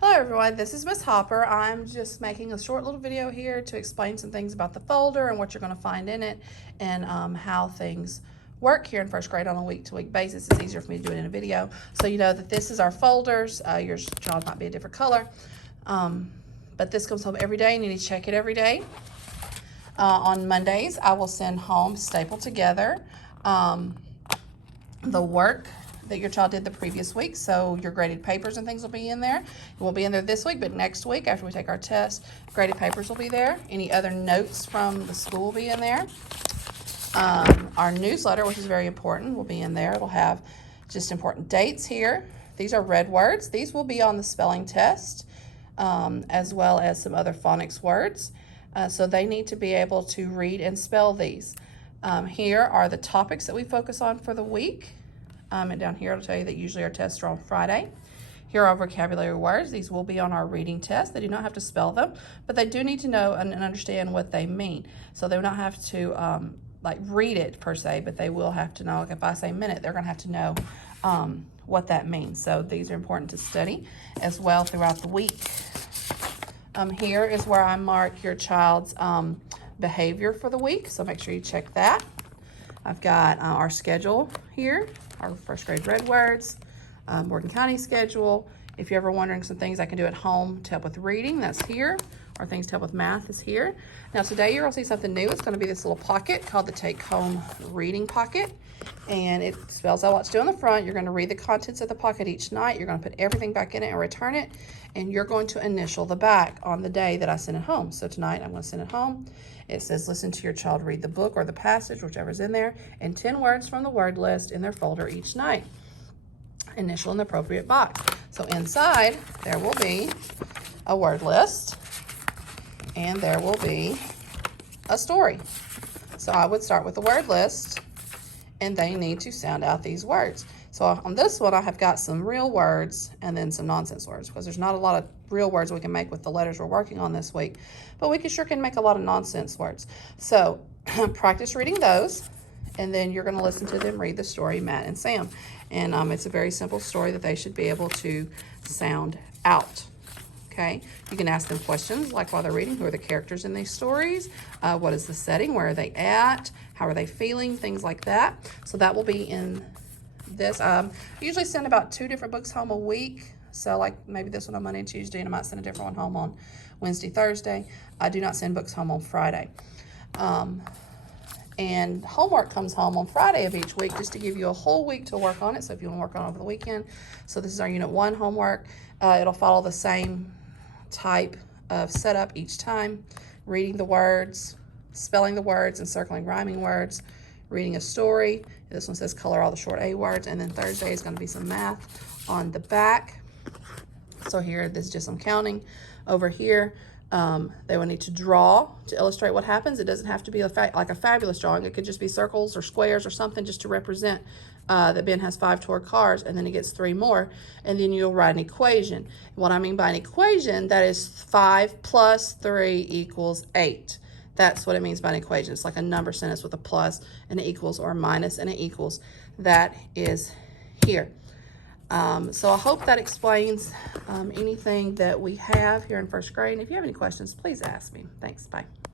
Hello everyone, this is Miss Hopper. I'm just making a short little video here to explain some things about the folder and what you're going to find in it and how things work here in first grade on a week-to-week basis. It's easier for me to do it in a video. So you know that this is our folders. Your child might be a different color, but this comes home every day and you need to check it every day. On Mondays, I will send home stapled together the work that your child did the previous week. So your graded papers and things will be in there. It won't be in there this week, but next week after we take our test, graded papers will be there. Any other notes from the school will be in there. Our newsletter, which is very important, will be in there. It'll have just important dates here. These are red words. These will be on the spelling test, as well as some other phonics words. So they need to be able to read and spell these. Here are the topics that we focus on for the week. And down here, it'll tell you that usually our tests are on Friday. Here are our vocabulary words. These will be on our reading test. They do not have to spell them, but they do need to know and understand what they mean. So they will not have to like read it per se, but they will have to know, like if I say minute, they're gonna have to know what that means. So these are important to study as well throughout the week. Here is where I mark your child's behavior for the week. So make sure you check that. I've got our schedule here, our first grade red words, Morgan County schedule. If you're ever wondering some things I can do at home to help with reading, that's here. Or things to help with math is here. Now today you're gonna see something new. It's gonna be this little pocket called the Take Home Reading Pocket. And it spells out what to do on the front. You're gonna read the contents of the pocket each night. You're gonna put everything back in it and return it. And you're going to initial the back on the day that I send it home. So tonight I'm gonna send it home. It says, listen to your child read the book or the passage, whichever's in there, and 10 words from the word list in their folder each night. Initial in the appropriate box. So inside, there will be a word list, and there will be a story. So I would start with the word list, and they need to sound out these words. So on this one, I have got some real words and then some nonsense words, because there's not a lot of real words we can make with the letters we're working on this week, but we sure can make a lot of nonsense words. So practice reading those, and then you're gonna listen to them read the story, Matt and Sam. And it's a very simple story that they should be able to sound out. Okay, you can ask them questions like while they're reading, who are the characters in these stories? What is the setting? Where are they at? How are they feeling? Things like that. So that will be in this. I usually send about 2 different books home a week. So like maybe this one on Monday and Tuesday, and I might send a different one home on Wednesday, Thursday. I do not send books home on Friday. And homework comes home on Friday of each week just to give you a whole week to work on it. So if you want to work on it over the weekend. So this is our Unit 1 homework. It'll follow the same type of setup each time. Reading the words, spelling the words, and circling rhyming words. Reading a story. This one says color all the short A words. And then Thursday is going to be some math on the back. So here, this is just some counting. Over here, they will need to draw to illustrate what happens. It doesn't have to be like a fabulous drawing. It could just be circles or squares or something just to represent that Ben has 5 toy cars, and then he gets 3 more, and then you'll write an equation. What I mean by an equation, that is 5 plus 3 equals 8. That's what it means by an equation. It's like a number sentence with a plus and an equals, or a minus and an equals. That is here. So I hope that explains anything that we have here in first grade. And if you have any questions, please ask me. Thanks. Bye.